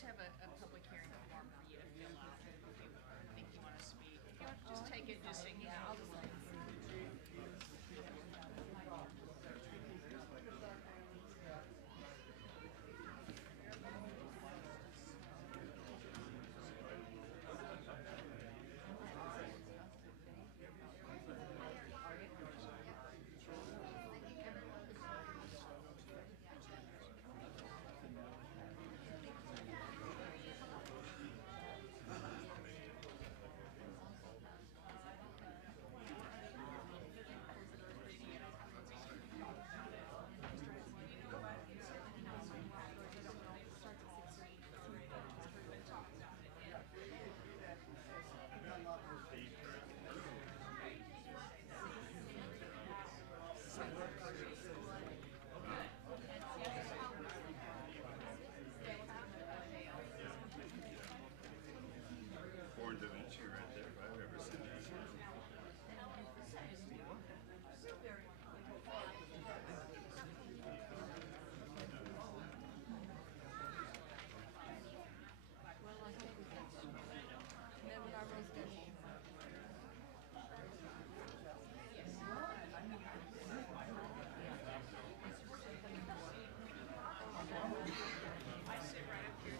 just have a public hearing form for you to fill out if you think you want to speak. If you want to just take it, just say, yeah, I'll just like. Born Da Vinci right there, if I've ever seen that. I sit right up here.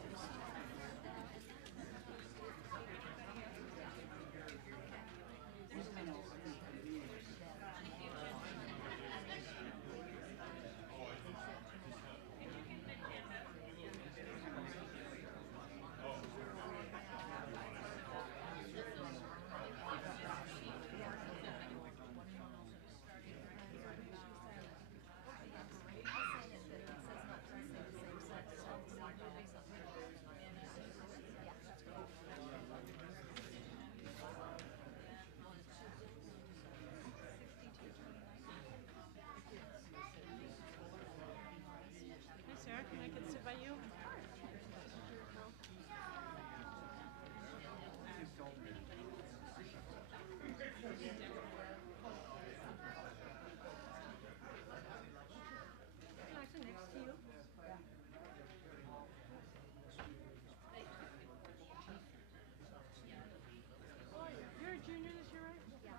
Hi, Sarah. Can I sit by you? Can I sit next to you? You're a junior this year, right? Yeah.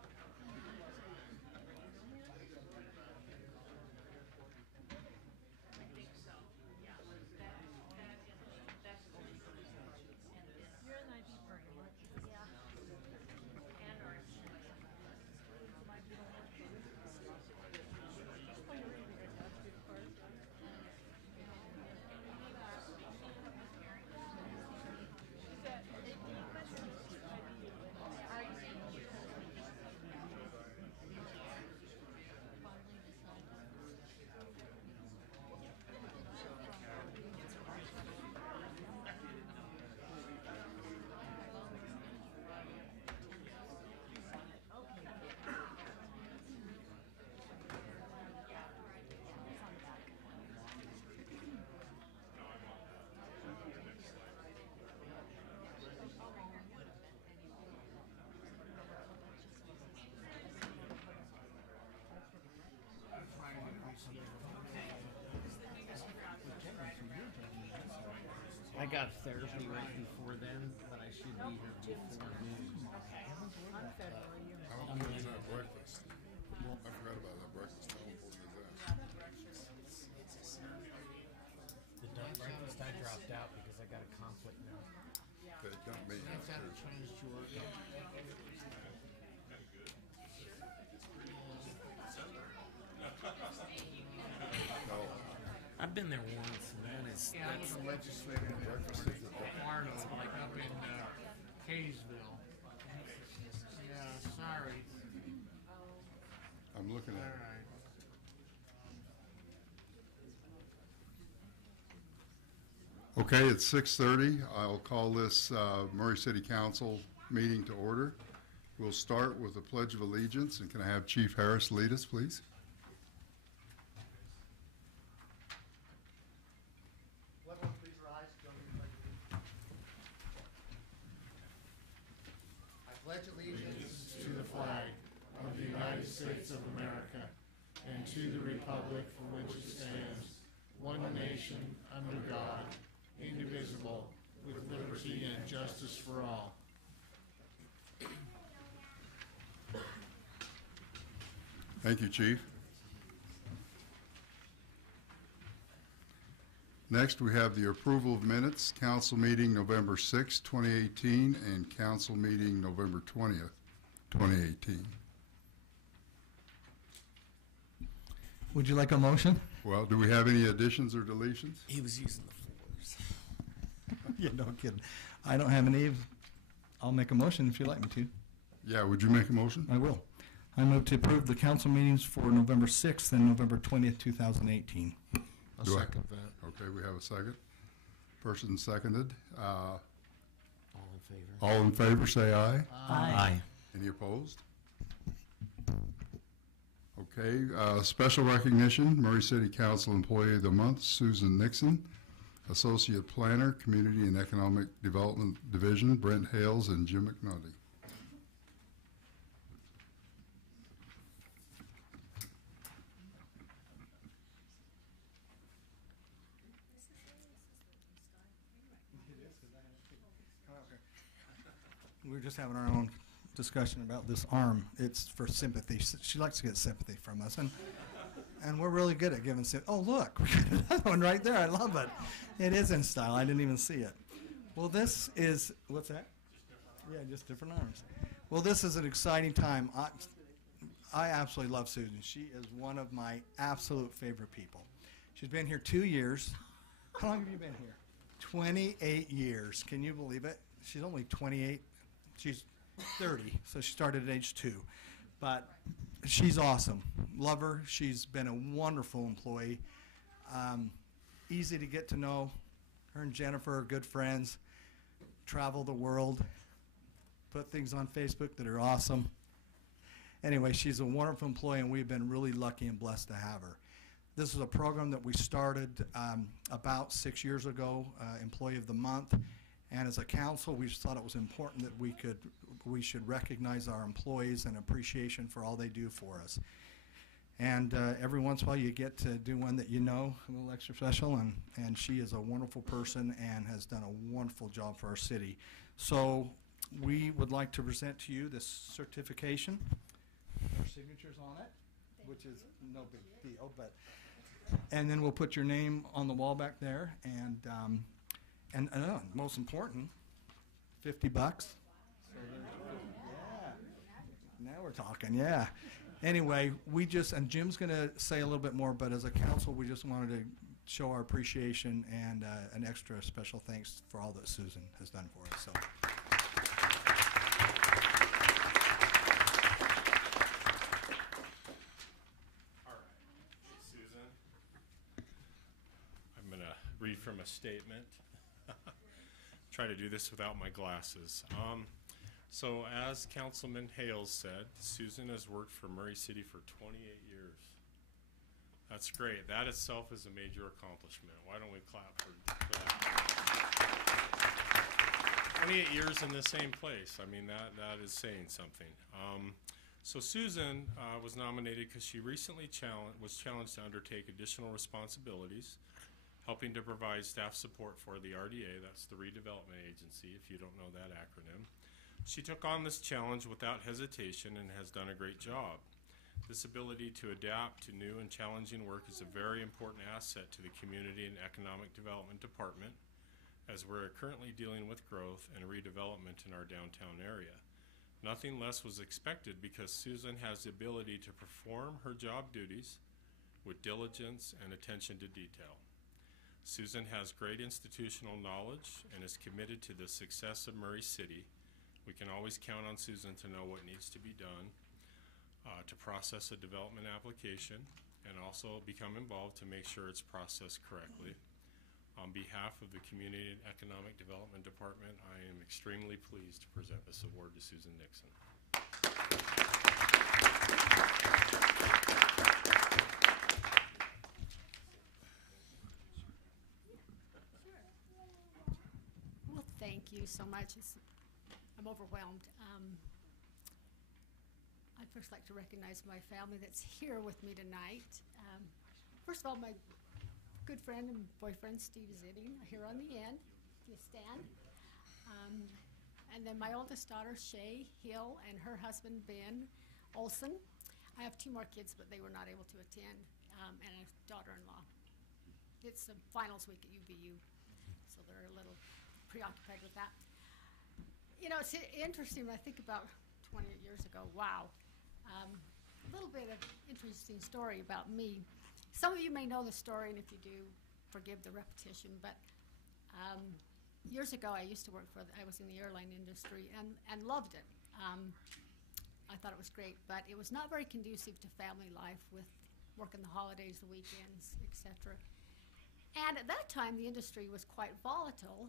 I think so. Yeah. That's you're an IB brain. Yeah. And orange. I got therapy right before then, but I should be here before noon. How important is that breakfast? I forgot about that breakfast. How important is that? The dumb breakfast, I dropped out because I got a conflict now. They got me That's out of after. Trans-Georgia. No, I've been there once, and that is Yeah, I'm that's the legislative breakfast is the Arnold, like up in Kaysville. Yeah, sorry. I'm looking All at it. right. Okay, it's 6:30. I'll call this Murray City Council meeting to order. We'll start with the Pledge of Allegiance, and can I have Chief Harris lead us, please? Will everyone please rise? Join me in pledging allegiance. I pledge allegiance To the flag of the United States of America and to the republic for which it stands, one nation, under God, indivisible, with liberty and justice for all. Thank you, Chief. Next, we have the approval of minutes, council meeting November 6, 2018, and council meeting November 20th, 2018. Would you like a motion? Well, do we have any additions or deletions? He was using the floors. Yeah, no kidding. I don't have any. I'll make a motion if you'd like me to. Yeah, would you make a motion? I will. I move to approve the council meetings for November 6th and November 20th, 2018. I'll Do I- second that. Okay, we have a second. Person seconded. All in favor? All in favor, say aye. Aye. Any opposed? Okay, special recognition, Murray City Council Employee of the Month, Susan Nixon. Associate Planner, Community and Economic Development Division, Brent Hales and Jim McNulty. We were just having our own discussion about this arm. It's for sympathy. She likes to get sympathy from us, and we're really good at giving sympathy. Oh, look, we got another one right there. I love it. It is in style. I didn't even see it. Well, this is, what's that? Yeah, just different arms. Well, this is an exciting time. I absolutely love Susan. She is one of my absolute favorite people. She's been here 2 years. How long have you been here? 28 years. Can you believe it? She's only 28. She's 30, so she started at age 2. But she's awesome. Love her. She's been a wonderful employee. Easy to get to know. Her and Jennifer are good friends. Travel the world. Put things on Facebook that are awesome. Anyway, she's a wonderful employee, and we've been really lucky and blessed to have her. This is a program that we started about 6 years ago, Employee of the Month. And as a council, we just thought it was important that we should recognize our employees and appreciation for all they do for us. And every once in a while, you get to do one that you know, a little extra special, and she is a wonderful person and has done a wonderful job for our city. So we would like to present to you this certification. Our signatures on it, which is no big deal, but, and then we'll put your name on the wall back there, and most important, $50. So yeah, now we're talking, yeah. Anyway, and Jim's going to say a little bit more, but as a council, we just wanted to show our appreciation and an extra special thanks for all that Susan has done for us. So. All right, Susan, I'm going to read from a statement. Try to do this without my glasses. So as Councilman Hales said, Susan has worked for Murray City for 28 years. That's great. That itself is a major accomplishment. Why don't we clap for that? 28 years in the same place. I mean, that is saying something. So Susan was nominated because she recently was challenged to undertake additional responsibilities, helping to provide staff support for the RDA, that's the Redevelopment Agency, if you don't know that acronym. She took on this challenge without hesitation and has done a great job. This ability to adapt to new and challenging work is a very important asset to the Community and Economic Development Department, as we're currently dealing with growth and redevelopment in our downtown area. Nothing less was expected because Susan has the ability to perform her job duties with diligence and attention to detail. Susan has great institutional knowledge and is committed to the success of Murray City. We can always count on Susan to know what needs to be done to process a development application and also become involved to make sure it's processed correctly. On behalf of the Community and Economic Development Department, I am extremely pleased to present this award to Susan Nixon. Well, thank you so much. I'm overwhelmed. I'd first like to recognize my family that's here with me tonight. First of all, my good friend and boyfriend, Steve Zitting, here on the end. you stand. And then my oldest daughter, Shay Hill, and her husband, Ben Olson. I have 2 more kids, but they were not able to attend, and a daughter-in-law. It's the finals week at UVU, so they're a little preoccupied with that. You know, it's interesting when I think about 28 years ago. Wow. A little bit of interesting story about me. Some of you may know the story, and if you do, forgive the repetition, but years ago I used to work I was in the airline industry and loved it. I thought it was great, but it was not very conducive to family life with working the holidays, the weekends, etc. And at that time, the industry was quite volatile,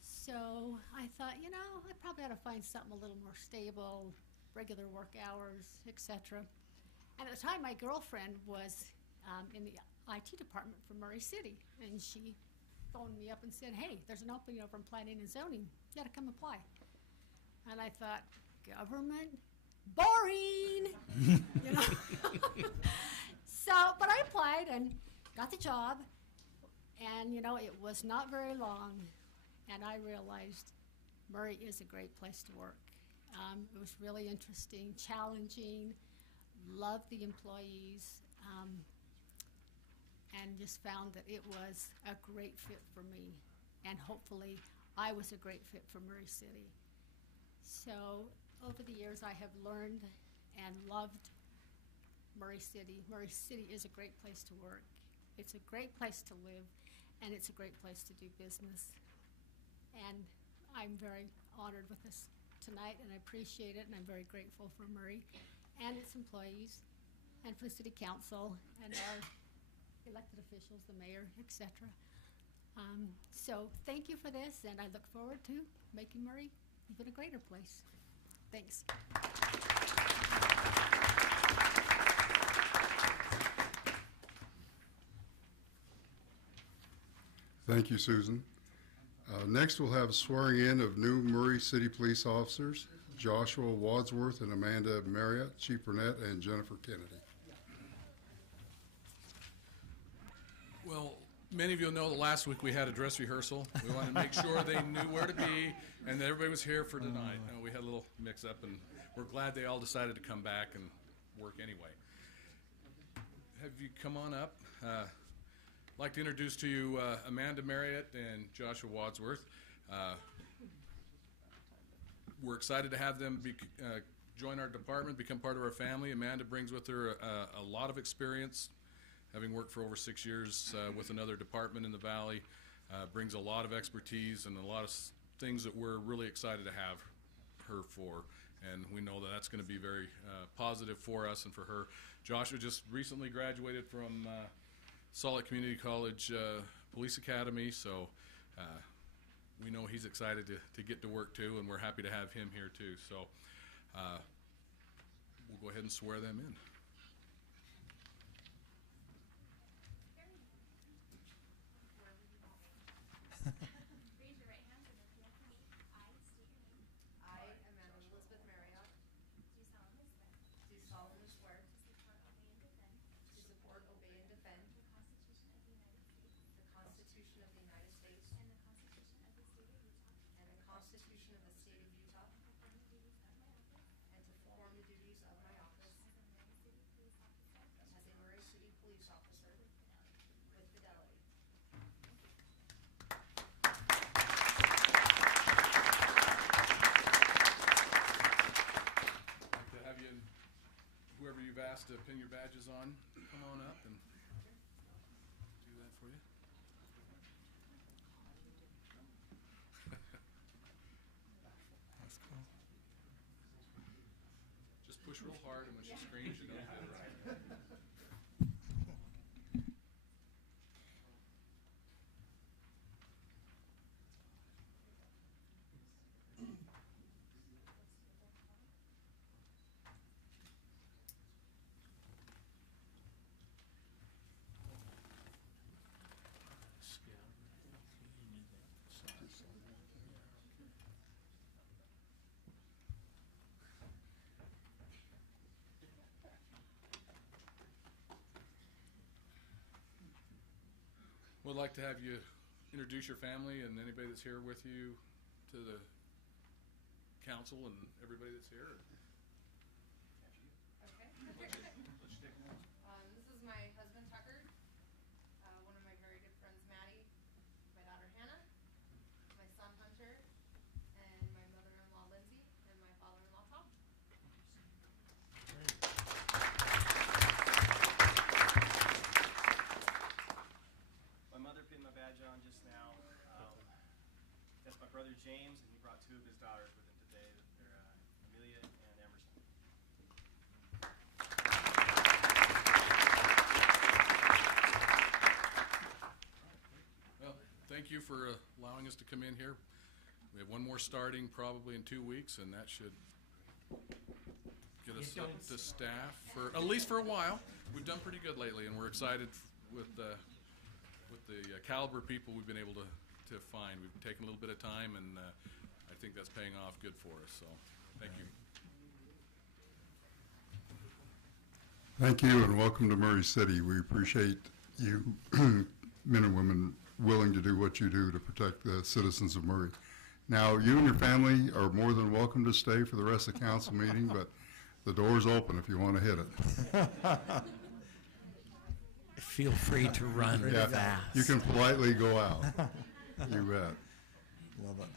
so I thought, you know, I probably ought to find something a little more stable, regular work hours, etc. And at the time, my girlfriend was in the IT department for Murray City, and she phoned me up and said, hey, there's an opening over in planning and zoning. You gotta come apply. And I thought, government? Boring! You know? But I applied and got the job, and you know, it was not very long, and I realized Murray is a great place to work. It was really interesting, challenging, loved the employees, and just found that it was a great fit for me, and hopefully I was a great fit for Murray City. So over the years I have learned and loved Murray City. Murray City is a great place to work. It's a great place to live, and it's a great place to do business. And I'm very honored with this tonight, and I appreciate it, and I'm very grateful for Murray and its employees, and for the city council, and our elected officials, the mayor, etc. So thank you for this, and I look forward to making Murray even a greater place. Thanks. Thank you, Susan. Next, we'll have swearing in of new Murray City Police officers, Joshua Wadsworth and Amanda Marriott, Chief Burnett, and Jennifer Kennedy. Well, many of you know that last week we had a dress rehearsal. We wanted to make sure they knew where to be and that everybody was here for tonight. We had a little mix-up, and we're glad they all decided to come back and work anyway. Have you come on up? I'd like to introduce to you Amanda Marriott and Joshua Wadsworth. We're excited to have them join our department, become part of our family. Amanda brings with her a lot of experience, having worked for over 6 years with another department in the Valley, brings a lot of expertise and a lot of things that we're really excited to have her for. And we know that that's going to be very positive for us and for her. Joshua just recently graduated from Salt Lake Community College Police Academy, so we know he's excited to get to work too, and we're happy to have him here too. So we'll go ahead and swear them in. Raise your right hand and repeat after me. I state your name. I, Amanda Elizabeth Marriott, Do solemnly swear do solemnly swear to support, obey, and defend to support, obey, and defend the Constitution of the United States the Constitution of the United States and the Constitution of the State of Utah and the Constitution of the State of Utah, and to perform the duties of my office as a Murray City police officer as a Murray City police officer with fidelity. I'd like to have you, whoever you've asked to pin your badges on, come on up and do that for you. That's cool. Just push real hard, and when she screams, you know you did it right. We'd like to have you introduce your family and anybody that's here with you to the council and everybody that's here? This is my husband Tucker, one of my very good friends Maddie, my daughter Hannah, my son Hunter, and my mother-in-law Lindsay, and my father-in-law Tom. My mother pinned my badge on just now. That's my brother James, and he brought two of his daughters with him today. They're Amelia and Emerson. Well, thank you for allowing us to come in here. We have one more starting probably in 2 weeks, and that should get us up to staff for at least for a while. We've done pretty good lately, and we're excited with the caliber of people we've been able to find. We've taken a little bit of time, and I think that's paying off good for us. So, thank you. Thank you and welcome to Murray City. We appreciate you men and women willing to do what you do to protect the citizens of Murray. Now, you and your family are more than welcome to stay for the rest of the council meeting, but the door's open if you want to hit it. Feel free to run fast. You can politely go out. You bet. Love it.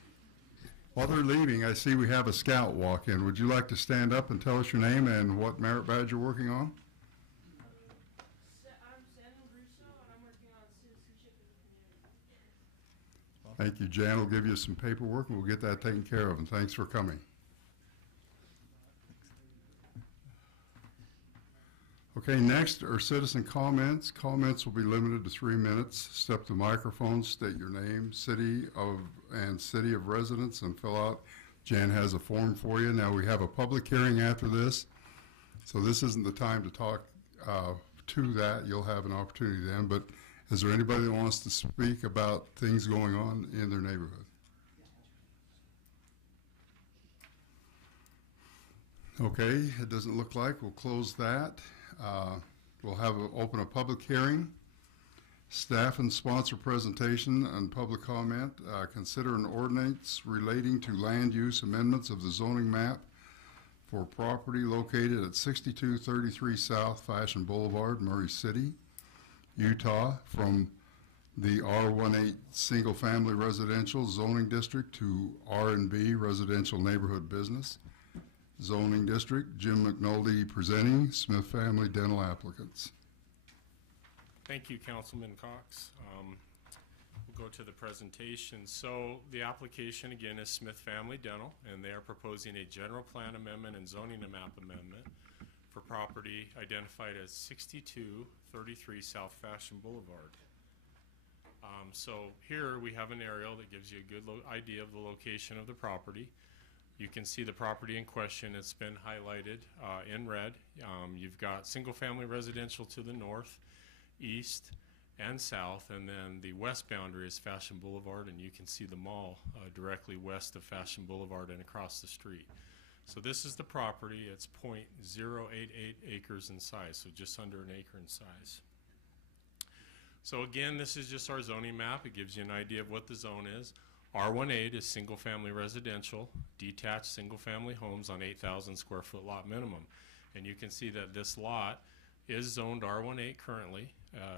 While they're leaving, I see we have a scout walk in. Would you like to stand up and tell us your name and what merit badge you're working on? I'm Shannon Russo, and I'm working on citizenship in the community. Thank you. Jan will give you some paperwork and we'll get that taken care of. And thanks for coming. Okay, next are citizen comments. Comments will be limited to 3 minutes. Step to the microphone, state your name, city of residence, and fill out. Jan has a form for you. Now we have a public hearing after this, so this isn't the time to talk to that. You'll have an opportunity then, but is there anybody that wants to speak about things going on in their neighborhood? Okay, it doesn't look like. We'll close that. We'll open a public hearing. Staff and sponsor presentation and public comment. Consider an ordinance relating to land use amendments of the zoning map for property located at 6233 South Fashion Boulevard, Murray City, Utah, from the R18 Single Family Residential Zoning District to R&B Residential Neighborhood Business Zoning District. Jim McNulty presenting, Smith Family Dental applicants. Thank you, Councilman Cox. We'll go to the presentation. So the application again is Smith Family Dental, and they are proposing a general plan amendment and zoning map amendment for property identified as 6233 South Fashion Boulevard. So here we have an aerial that gives you a good idea of the location of the property. You can see the property in question. It's been highlighted in red. You've got single-family residential to the north, east, and south, and then the west boundary is Fashion Boulevard, and you can see the mall directly west of Fashion Boulevard and across the street. So this is the property. It's 0.088 acres in size, so just under an acre in size. So again, this is just our zoning map. It gives you an idea of what the zone is. R18 is single-family residential, detached single-family homes on 8,000 square foot lot minimum. And you can see that this lot is zoned R18 currently.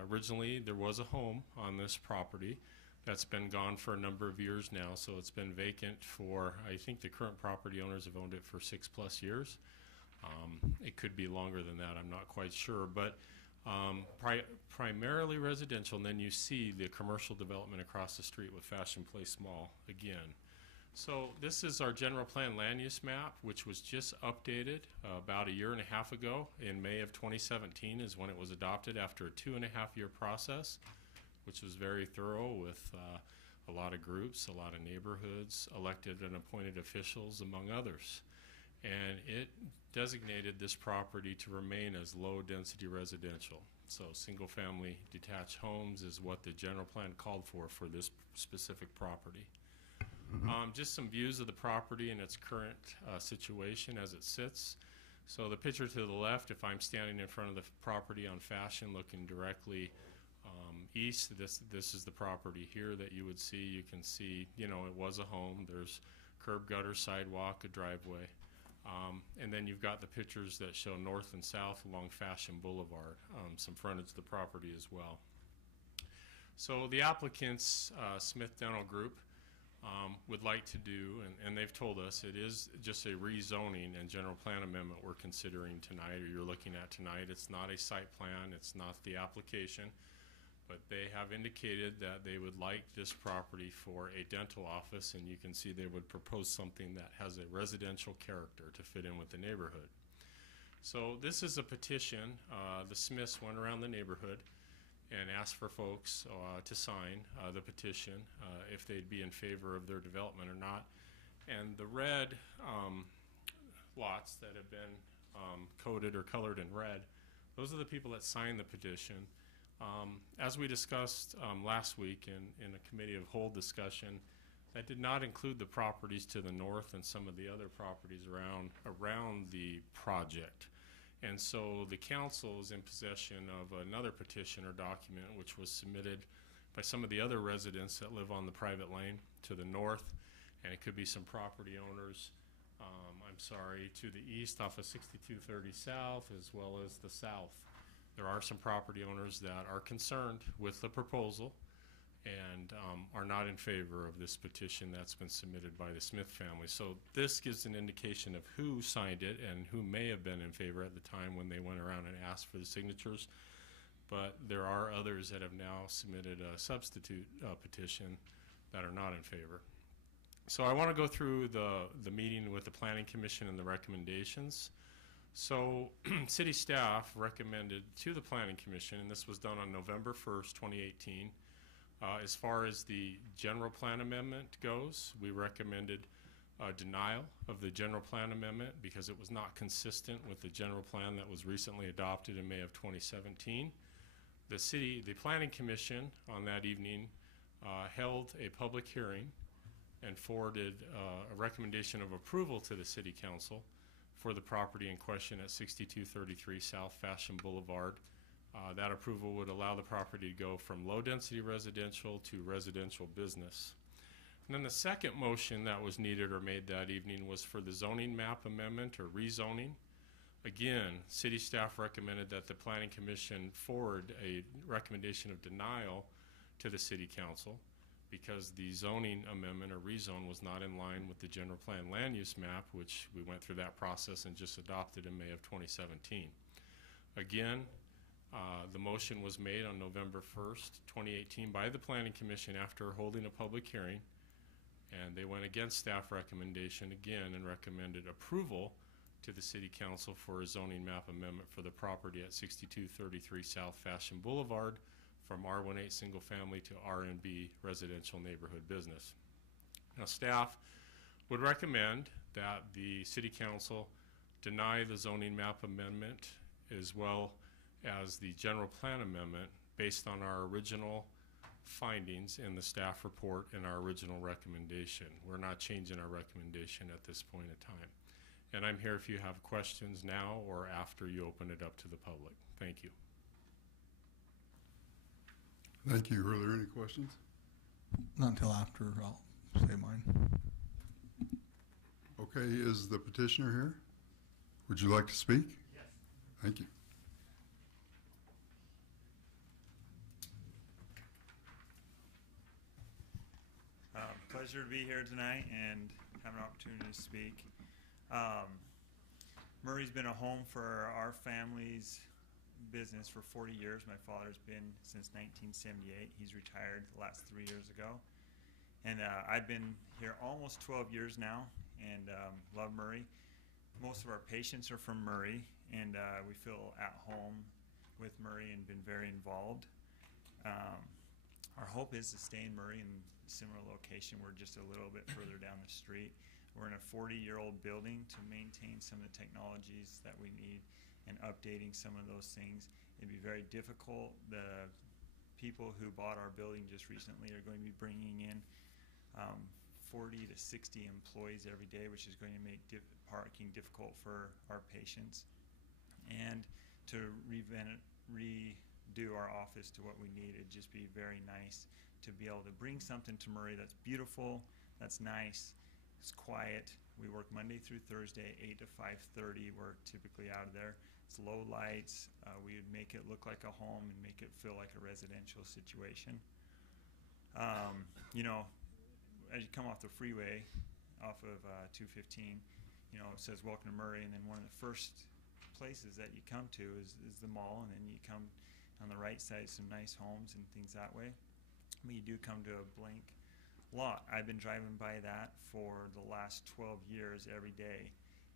Originally, there was a home on this property that's been gone for a number of years now, so it's been vacant for, I think the current property owners have owned it for 6+ years. It could be longer than that, I'm not quite sure, but primarily residential, and then you see the commercial development across the street with Fashion Place Mall again. So this is our general plan land use map, which was just updated about 1.5 years ago. In May of 2017 is when it was adopted after a 2.5-year process, which was very thorough with a lot of groups, a lot of neighborhoods, elected and appointed officials, among others. And it designated this property to remain as low-density residential. So single-family detached homes is what the general plan called for this specific property. Just some views of the property and its current situation as it sits. So the picture to the left, if I'm standing in front of the property on Fashion looking directly East, this is the property here that you would see. You can see, you know, it was a home. There's curb, gutter, sidewalk, a driveway. And then you've got the pictures that show north and south along Fashion Boulevard, some frontage of the property as well. So the applicants, Smith Dental Group, would like to do, and they've told us it is just a rezoning and general plan amendment we're considering tonight, or you're looking at tonight. It's not a site plan, it's not the application, but they have indicated that they would like this property for a dental office, and you can see they would propose something that has a residential character to fit in with the neighborhood. So this is a petition. The Smiths went around the neighborhood and asked for folks to sign the petition if they'd be in favor of their development or not. And the red lots that have been coded or colored in red, those are the people that signed the petition. As we discussed last week in a committee of whole discussion, that did not include the properties to the north and some of the other properties around the project. And so the council is in possession of another petition or document which was submitted by some of the other residents that live on the private lane to the north, and it could be some property owners, to the east off of 6230 South as well as the south. There are some property owners that are concerned with the proposal and are not in favor of this petition that's been submitted by the Smith family. So this gives an indication of who signed it and who may have been in favor at the time when they went around and asked for the signatures. But there are others that have now submitted a substitute petition that are not in favor. So I want to go through the meeting with the Planning Commission and the recommendations. So city staff recommended to the Planning Commission, and this was done on November 1st, 2018, as far as the general plan amendment goes, we recommended denial of the general plan amendment because it was not consistent with the general plan that was recently adopted in May of 2017. The Planning Commission on that evening held a public hearing and forwarded a recommendation of approval to the City Council for the property in question at 6233 South Fashion Boulevard. That approval would allow the property to go from low-density residential to residential business. And then the second motion that was needed or made that evening was for the zoning map amendment or rezoning. Again, city staff recommended that the Planning Commission forward a recommendation of denial to the City Council because the zoning amendment or rezone was not in line with the general plan land use map, which we went through that process and just adopted in May of 2017. Again, the motion was made on November 1st, 2018 by the Planning Commission after holding a public hearing, and they went against staff recommendation again and recommended approval to the City Council for a zoning map amendment for the property at 6233 South Fashion Boulevard from R18 single family to RNB residential neighborhood business. Now staff would recommend that the City Council deny the zoning map amendment as well as the general plan amendment based on our original findings in the staff report and our original recommendation. We're not changing our recommendation at this point in time. And I'm here if you have questions now or after you open it up to the public. Thank you. Thank you. Are there any questions? Not until after I'll say mine. Okay, is the petitioner here? Would you like to speak? Yes. Thank you. Pleasure to be here tonight and have an opportunity to speak. Murray's been a home for our family's business for 40 years. My father's been since 1978. He's retired the last 3 years ago. And I've been here almost 12 years now and love Murray. Most of our patients are from Murray, and we feel at home with Murray and been very involved. Our hope is to stay in Murray in a similar location. We're just a little bit further down the street. We're in a 40-year-old building to maintain some of the technologies that we need and updating some of those things. It'd be very difficult. The people who bought our building just recently are going to be bringing in 40 to 60 employees every day, which is going to make parking difficult for our patients. And to do our office to what we need. It'd just be very nice to be able to bring something to Murray that's beautiful, that's nice, it's quiet. We work Monday through Thursday, 8 to 5:30. We're typically out of there. It's low lights. We would make it look like a home and make it feel like a residential situation. You know, as you come off the freeway, off of 215, you know, it says welcome to Murray, and then one of the first places that you come to is the mall, and then you come on the right side, some nice homes and things that way. But you do come to a blank lot. I've been driving by that for the last 12 years every day,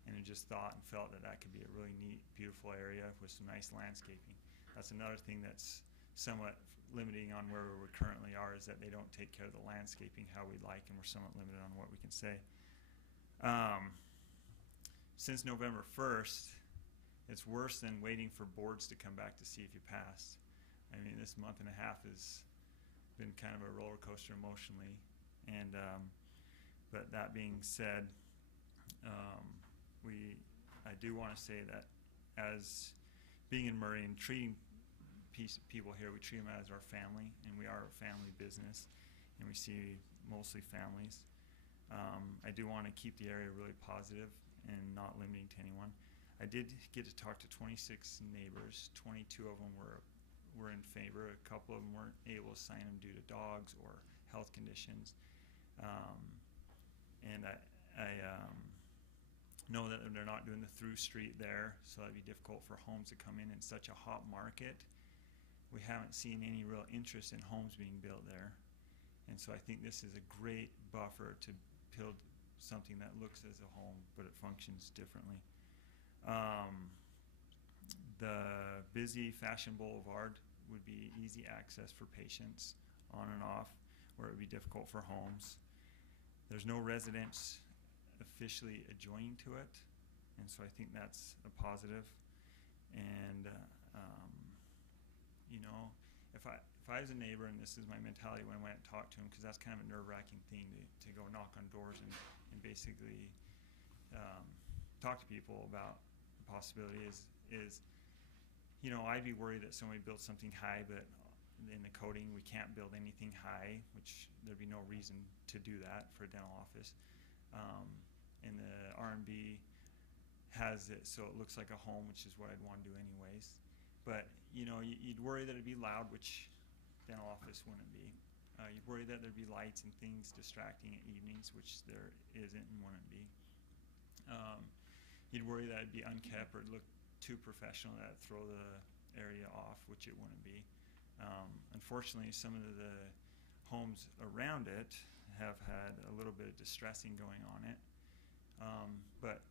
and I just thought and felt that that could be a really neat, beautiful area with some nice landscaping. That's another thing that's somewhat limiting on where we currently are, is that they don't take care of the landscaping how we'd like, and we're somewhat limited on what we can say. Since November 1st, it's worse than waiting for boards to come back to see if you passed. I mean, this month and a half has been kind of a roller coaster emotionally. And but that being said, I do want to say that as being in Murray and treating people here, we treat them as our family, and we are a family business, and we see mostly families. I do want to keep the area really positive and not limiting to anyone. I did get to talk to 26 neighbors. 22 of them were in favor. A couple of them weren't able to sign them due to dogs or health conditions. And I know that they're not doing the through street there, so that'd be difficult for homes to come in such a hot market. We haven't seen any real interest in homes being built there. And so I think this is a great buffer to build something that looks as a home, but it functions differently. The busy Fashion Boulevard would be easy access for patients on and off, where it would be difficult for homes. There's no residence officially adjoining to it, and so I think that's a positive. And you know, if I was a neighbor, and this is my mentality when I went and talked to him, because that's kind of a nerve-wracking thing to go knock on doors and basically talk to people about the possibility is, you know, I'd be worried that somebody built something high, but in the coding we can't build anything high, which there'd be no reason to do that for a dental office. And the R&B has it so it looks like a home, which is what I'd want to do anyways. But you know, you'd worry that it'd be loud, which dental office wouldn't be. You'd worry that there'd be lights and things distracting at evenings, which there isn't and wouldn't be. You'd worry that it'd be unkept or look too professional, that it'd throw the area off, which it wouldn't be. Unfortunately, some of the homes around it have had a little bit of distressing going on it. But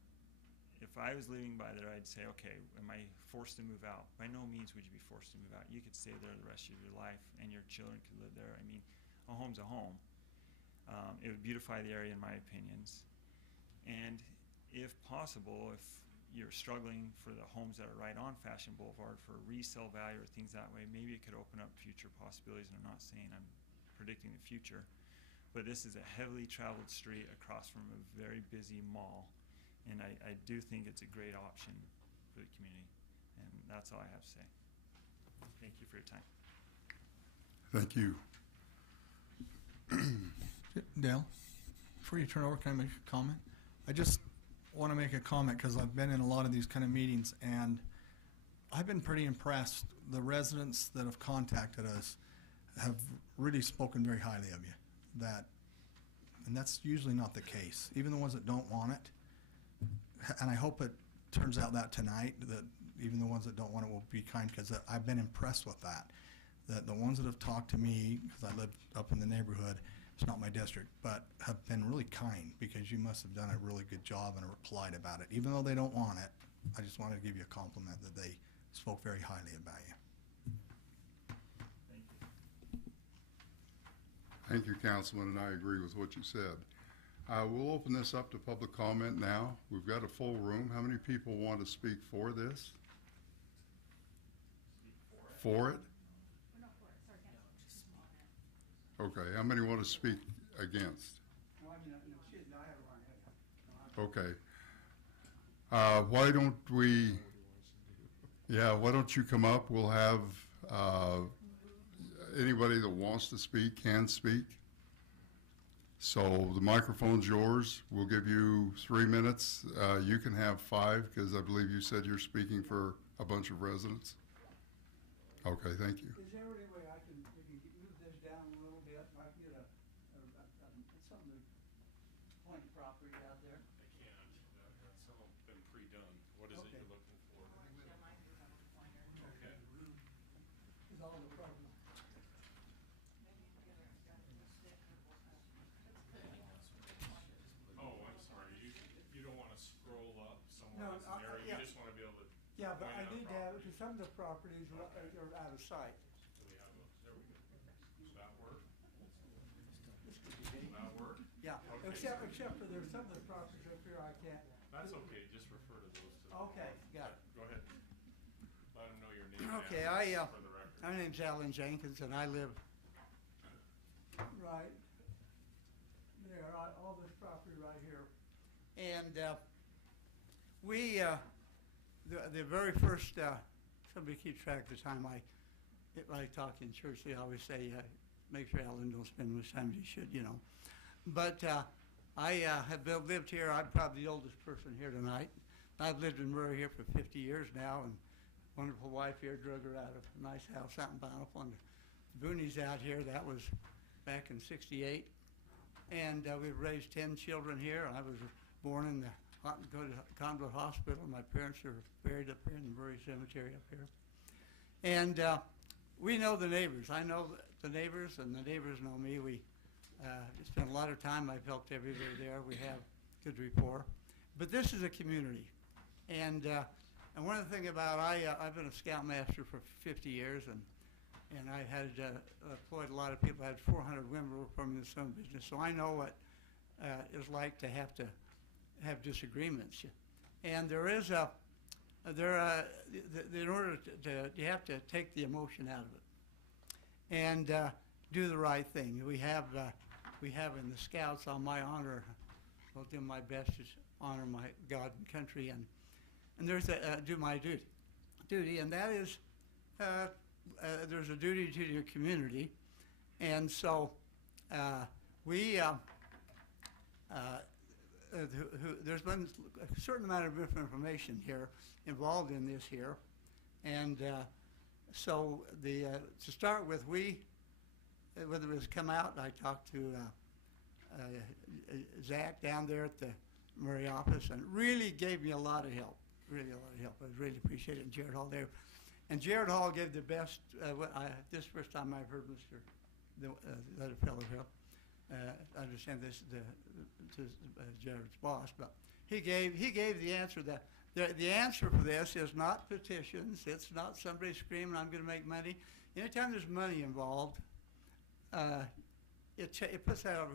if I was living by there, I'd say, okay, am I forced to move out? By no means would you be forced to move out. You could stay there the rest of your life, and your children could live there. I mean, a home's a home. It would beautify the area, in my opinions. And if possible, if you're struggling for the homes that are right on Fashion Boulevard for resale value or things that way, maybe it could open up future possibilities. And I'm not saying I'm predicting the future, but this is a heavily traveled street across from a very busy mall. And I do think it's a great option for the community. And that's all I have to say. Thank you for your time. Thank you. Dale, before you turn over, can I make a comment? I just want to make a comment because I've been in a lot of these kind of meetings, and I've been pretty impressed. The residents that have contacted us have really spoken very highly of you. And that's usually not the case. Even the ones that don't want it. And I hope it turns out that tonight, that even the ones that don't want it will be kind, because I've been impressed with that. That the ones that have talked to me, because I live up in the neighborhood, it's not my district, but have been really kind, because you must have done a really good job and are polite about it. Even though they don't want it, I just wanted to give you a compliment that they spoke very highly about you. Thank you. Thank you, Councilman, and I agree with what you said. We'll open this up to public comment now. We've got a full room. How many people want to speak for this? For it? Okay. How many want to speak against? Okay. Why don't you come up? We'll have Anybody that wants to speak can speak. So the microphone's yours. We'll give you 3 minutes. You can have 5 because I believe you said you're speaking for a bunch of residents. Okay, thank you. Is there any way I can maybe move this down a little bit? I can get something to point property out there. I can't. That's all been pre-done. What is it Okay. you're looking for? Okay. Is all the property. Oh, I'm sorry. You don't want to scroll up somewhere No, that's an area. yeah. You just want to be able to. Yeah, but point I out need to property. have, because some of the properties are out of sight. Do we have a, there we go. Does that work? This could be Does that work? Yeah, Okay. except for there's some of the properties up here I can't. That's okay. Just refer to those two. Okay, got it. Go ahead. Let them know your name. and Okay, address for the record. my name's Alan Jenkins, and I live right there, all this property right here. And the very first, somebody keep track of the time when I talk in church, they always say, make sure Alan don't spend much time as he should, you know. But I have lived here. I'm probably the oldest person here tonight. I've lived in Murray here for 50 years now, and wonderful wife here drug her out of a nice house out in Bountiful. And the boonies out here, that was back in '68. And we've raised 10 children here. I was born in the Convent Hospital. My parents are buried up here in the Murray Cemetery up here. And we know the neighbors. I know the neighbors, and the neighbors know me. We spend a lot of time. I've helped everybody there. We have good rapport. But this is a community. And one of the things about, I've been a scoutmaster for 50 years, and I had employed a lot of people. I had 400 women work for me in the sewing business, so I know what it's like to have disagreements. And there is in order to you have to take the emotion out of it and do the right thing. We have in the Scouts, on my honor, I'll do my best to honor my God and country, and there's do my duty, and that is there's a duty to your community, and so there's been a certain amount of information here involved in this here, and so to start with, whether it was come out, I talked to Zach down there at the Murray office, and really gave me a lot of help. Really a lot of help. I really appreciate it. And Jared Hall there, and Jared Hall gave the best. This first time I've heard the other fellow here. I understand this Jared's boss, but he gave the answer. The answer for this is not petitions. It's not somebody screaming, "I'm going to make money." Anytime there's money involved, it puts that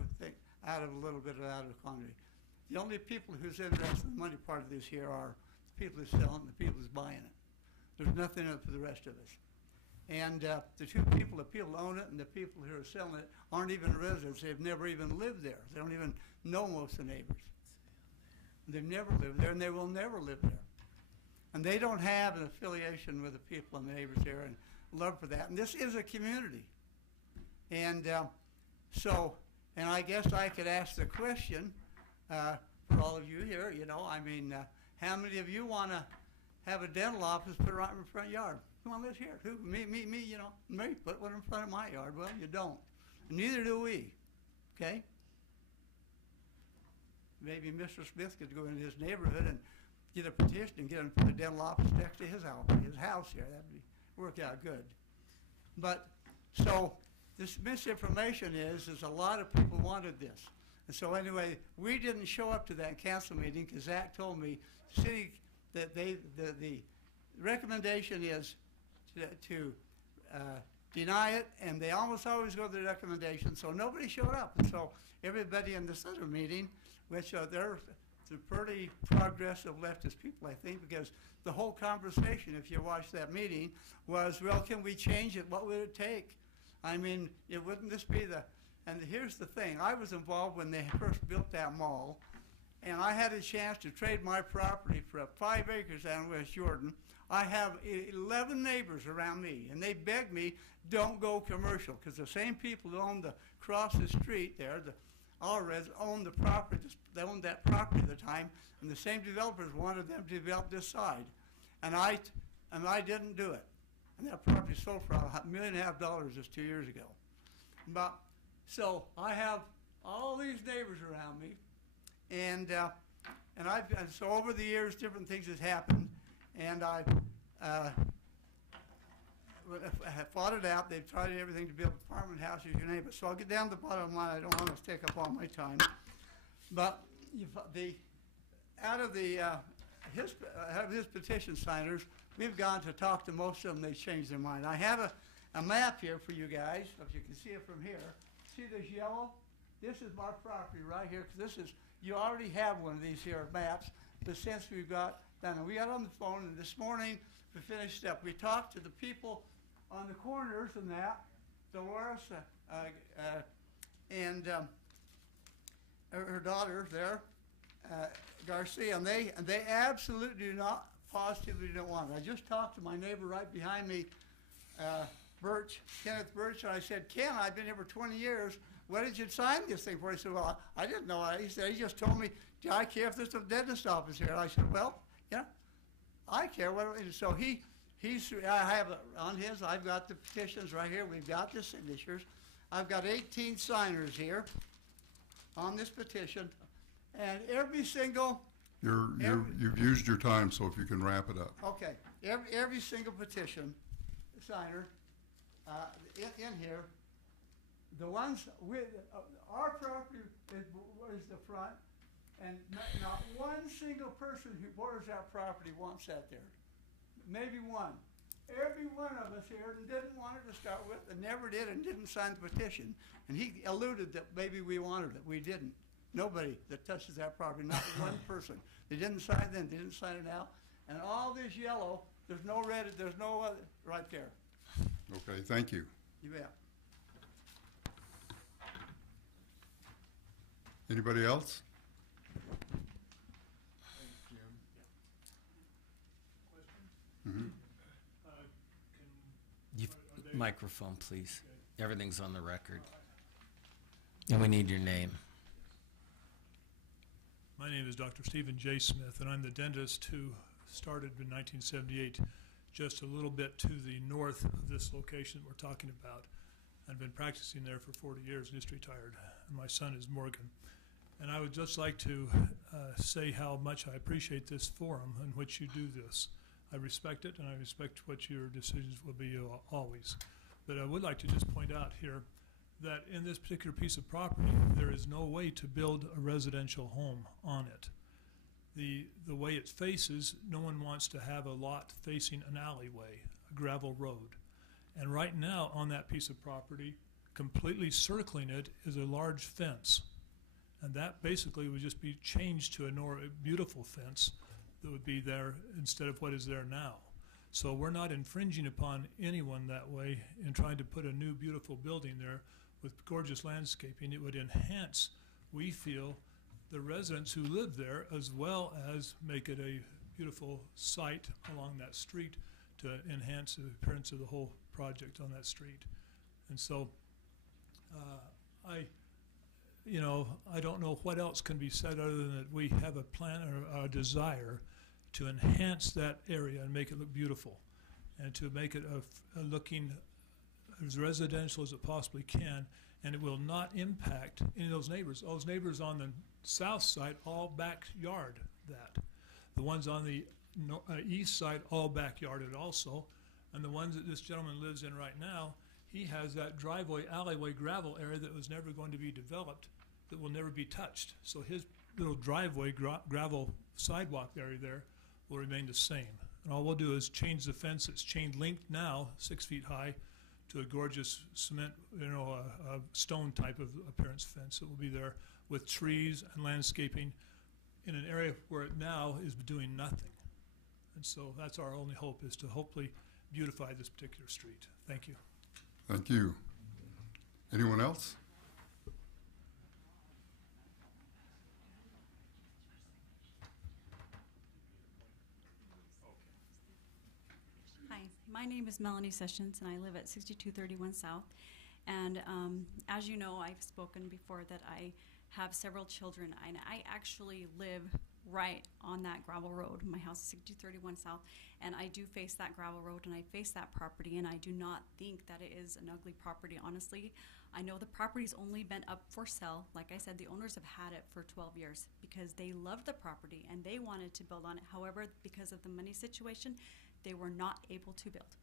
out of a little bit out of quantity. The only people who's interested in the money part of this here are the people who's selling it and the people who's buying it. There's nothing in it for the rest of us. And the two people, the people who own it and the people who are selling it, aren't even residents. They've never even lived there. They don't even know most of the neighbors. They've never lived there, and they will never live there. And they don't have an affiliation with the people and the neighbors there and love for that. And this is a community. And and I guess I could ask the question for all of you here, how many of you want to have a dental office put right in the front yard? Who want to live here? Who? Me, me, put one in front of my yard. Well, you don't. Neither do we. Okay? Maybe Mr. Smith could go into his neighborhood and get a petition and get him to put a dental office next to his house here. That would work out good. But, so, this misinformation is a lot of people wanted this. And so anyway, we didn't show up to that council meeting because Zach told me that the recommendation is to deny it, and they almost always go to the recommendation, so nobody showed up. And so everybody in this other meeting, which they're pretty progressive leftist people, I think, because the whole conversation, if you watch that meeting, was, well, can we change it? What would it take? I mean, wouldn't this be and here's the thing. I was involved when they first built that mall, and I had a chance to trade my property for 5 acres down in West Jordan. I have 11 neighbors around me, and they beg me, don't go commercial, because the same people who own the across the street there, the Alreds, owned the property. They owned that property at the time, and the same developers wanted them to develop this side, and I didn't do it. And that property sold for $1.5 million just 2 years ago. But so I have all these neighbors around me, and so over the years, different things have happened, and I have fought it out. They've tried everything to build apartment houses, you name it. So I'll get down to the bottom line. I don't want to take up all my time, but out of his petition signers, we've gone to talk to most of them. They changed their mind. I have a map here for you guys, if you can see it from here. See this yellow? This is my property right here, because you already have one of these here maps, but since we've got done, and we got on the phone, and this morning we finished up. We talked to the people on the corners and that, Dolores and her daughter there, Garcia, and they absolutely do not, positively don't want it. I just talked to my neighbor right behind me, Kenneth Birch, and I said, Ken, I've been here for 20 years. What did you sign this thing for? He said, well, I didn't know. He said, he just told me, do I care if there's a dentist office here? And I said, well, yeah, I care. So I have on his, I've got the petitions right here. We've got the signatures. I've got 18 signers here on this petition, and every single. You've used your time, so if you can wrap it up. Okay, every single petition signer in here, the ones with our property is the front, and not one single person who borders that property wants that there. Maybe one. Every one of us here didn't want it to start with, and never did, and didn't sign the petition. And he alluded that maybe we wanted it. We didn't. Nobody that touches that property, not one person. They didn't sign then, they didn't sign it now. And all this yellow, there's no red, there's no other, right there. Okay, thank you. You bet. Anybody else? Mm-hmm. Microphone, please. Everything's on the record. And we need your name. My name is Dr. Stephen J. Smith, and I'm the dentist who started in 1978 just a little bit to the north of this location that we're talking about. I've been practicing there for 40 years and just retired. And my son is Morgan. And I would just like to say how much I appreciate this forum in which you do this. I respect it, and I respect what your decisions will be always. But I would like to just point out here that in this particular piece of property, there is no way to build a residential home on it. The way it faces, no one wants to have a lot facing an alleyway, a gravel road. And right now on that piece of property, completely circling it is a large fence. And that basically would just be changed to a more beautiful fence that would be there instead of what is there now. So we're not infringing upon anyone that way in trying to put a new beautiful building there with gorgeous landscaping. It would enhance, we feel, the residents who live there, as well as make it a beautiful site along that street to enhance the appearance of the whole project on that street. And so I don't know what else can be said other than that we have a plan or a desire to enhance that area and make it look beautiful, and to make it looking as residential as it possibly can, and it will not impact any of those neighbors. Those neighbors on the south side all backyard that. The ones on the east side all backyarded also, and the ones that this gentleman lives in right now, he has that driveway, alleyway, gravel area that was never going to be developed, that will never be touched. So his little driveway, gravel sidewalk area there will remain the same. And all we'll do is change the fence that's chain linked now, 6 feet high, to a gorgeous cement, a stone type of appearance fence that will be there with trees and landscaping in an area where it now is doing nothing. And so that's our only hope, is to hopefully beautify this particular street. Thank you. Thank you. Anyone else? my name is Melanie Sessions, and I live at 6231 South. And as you know, I've spoken before that I have several children, and I actually live right on that gravel road. My house is 6231 South, and I do face that gravel road, and I face that property, and I do not think that it is an ugly property, honestly. I know the property's only been up for sale. Like I said, the owners have had it for 12 years because they loved the property and they wanted to build on it. However, because of the money situation, they were not able to build.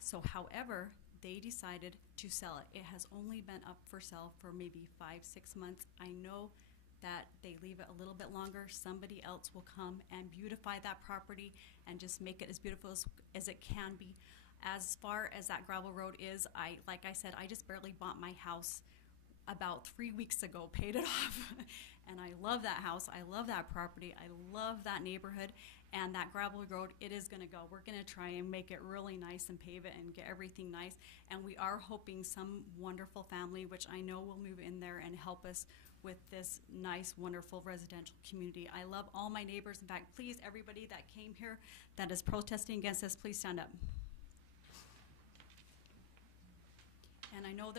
So, however, they decided to sell it. It has only been up for sale for maybe 5-6 months. I know that they leave it a little bit longer. Somebody else will come and beautify that property and just make it as beautiful as it can be. As far as that gravel road is, like I said, I just barely bought my house about 3 weeks ago, paid it off. And I love that house. I love that property. I love that neighborhood. And that gravel road, it is going to go. We're going to try and make it really nice and pave it and get everything nice. And we are hoping some wonderful family, which I know will move in there and help us with this nice, wonderful residential community. I love all my neighbors. In fact, please, everybody that came here that is protesting against this, please stand up. And I know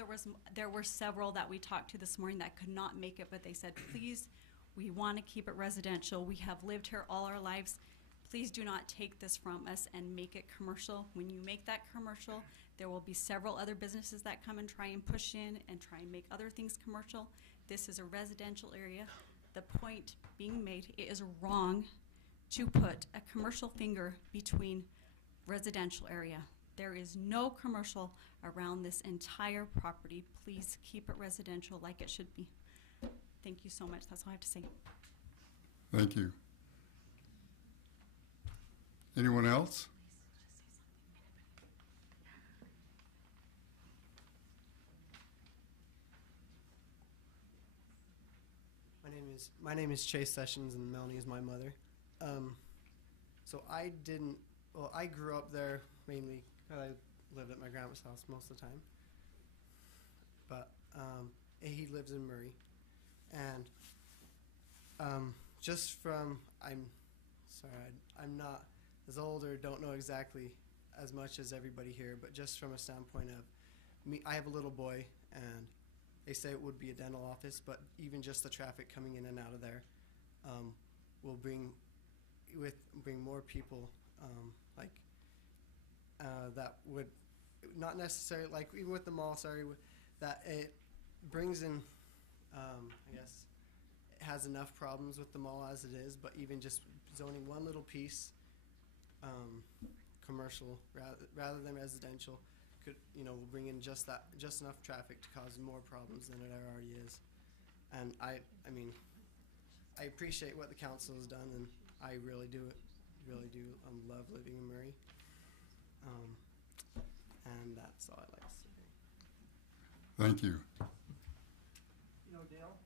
there were several that we talked to this morning that could not make it, but they said, please, we want to keep it residential. We have lived here all our lives. Please do not take this from us and make it commercial. When you make that commercial, there will be several other businesses that come and try and push in and try and make other things commercial. This is a residential area. The point being made, it is wrong to put a commercial finger between residential area. There is no commercial around this entire property. Please keep it residential like it should be. Thank you so much. That's all I have to say. Thank you. Anyone else? My name is Chase Sessions, and Melanie is my mother. So I grew up there mainly. I lived at my grandma's house most of the time, but he lives in Murray, and I'm not as old or don't know exactly as much as everybody here, but just from a standpoint of me, I have a little boy, and they say it would be a dental office, but even just the traffic coming in and out of there will bring more people that would not necessarily, like even with the mall, that it brings in, I guess, it has enough problems with the mall as it is, but even just zoning one little piece commercial rather than residential will bring in just enough traffic to cause more problems than it already is. And I appreciate what the council has done, and I really do love living in Murray. And that's all I'd like to say. Thank you. Dale,